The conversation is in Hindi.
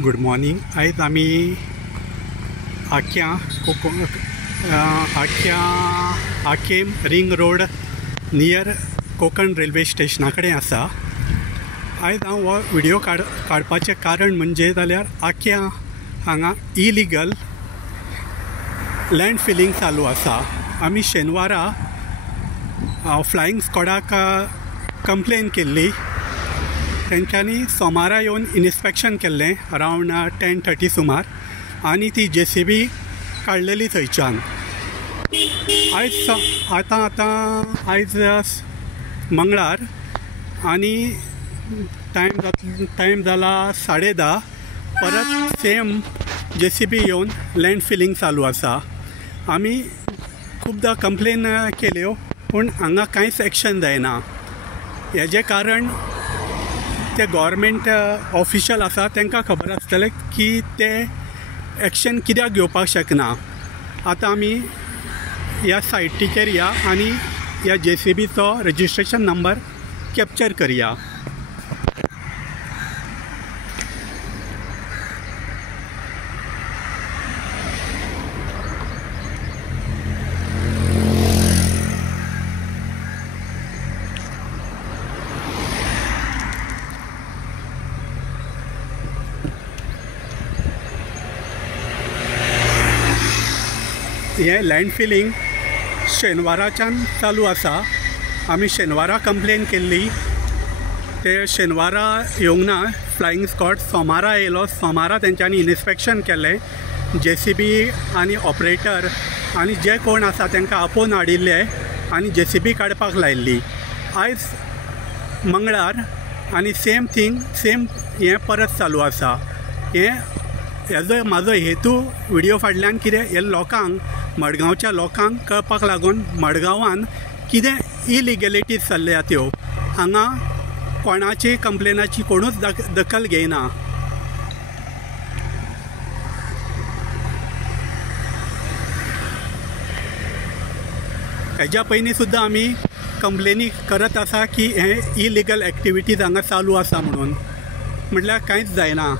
Good morning. आयज आमी आकेम ring road near Konkan railway स्टेशना कडेन आसा। आयज हांव हो व्हिडिओ काडपाचें कारण म्हणजे जाल्यार आख्या हांगा इलिगल लँड फिलिंग चालू आसा। आमी शेनवारा फ्लायिंग स्क्वॉडाक कंप्लेन केल्ली। तेंच्यांनी सोमारा येवन इन्स्पेक्शन केल्लें अरावंड 10:30 सुमार आनी ती JCB काडलेली थंयच्यान। आयज मंगळार आनी टायम जाला 10:30। परत सेम JCB येवन लँड फिलिंग चालू आसा। आमी खूबदां कंप्लेन केल्यो पूण हांगा कांयच एक्शन जायना। हेजें कारण ते गव्हर्मेंट ऑफिशियल आसा तांकां खबर आसतलें की ते एक्शन कित्याक घेवपाक शकना। आतां आमी ह्या सायटीचेर या आनी ह्या JCBचो रजिस्ट्रेशन नंबर कॅप्चर करया। हे लँड फिलिंग शेनवाराच्यान चालू आसा। आमी शेनवारा कंप्लेन केल्ली, ते शेनवारा येवंक ना। फ्लायिंग स्क्वॉड सोमारा येयलो। सोमारा तेंच्यांनी इन्स्पेक्शन केलें। JCB आनी ऑपरेटर आनी जे कोण आसा तांकां आपोवन हाडिल्ले आनी JCB काडपाक लायिल्ली। आयज मंगळार आनी सेम हें परत चालू आसा। हेजो म्हाजो हेतू व्हिडिओ फाटल्यान कितें, हे लोकांक, मडगांवच्या लोकांक कळपाक लागून मडगांवान कितें इलिगॅलिटीज चल्ल्या त्यो हांगा कोणाची कंप्लेनाची कोणूच दखल घेयना। हेज्या पयलीं सुद्दां आमी कंप्लेनी करत आसा की हे इलिगल एक्टिविटीज हांगा चालू आसा म्हणून, म्हटल्यार कांयच जायना।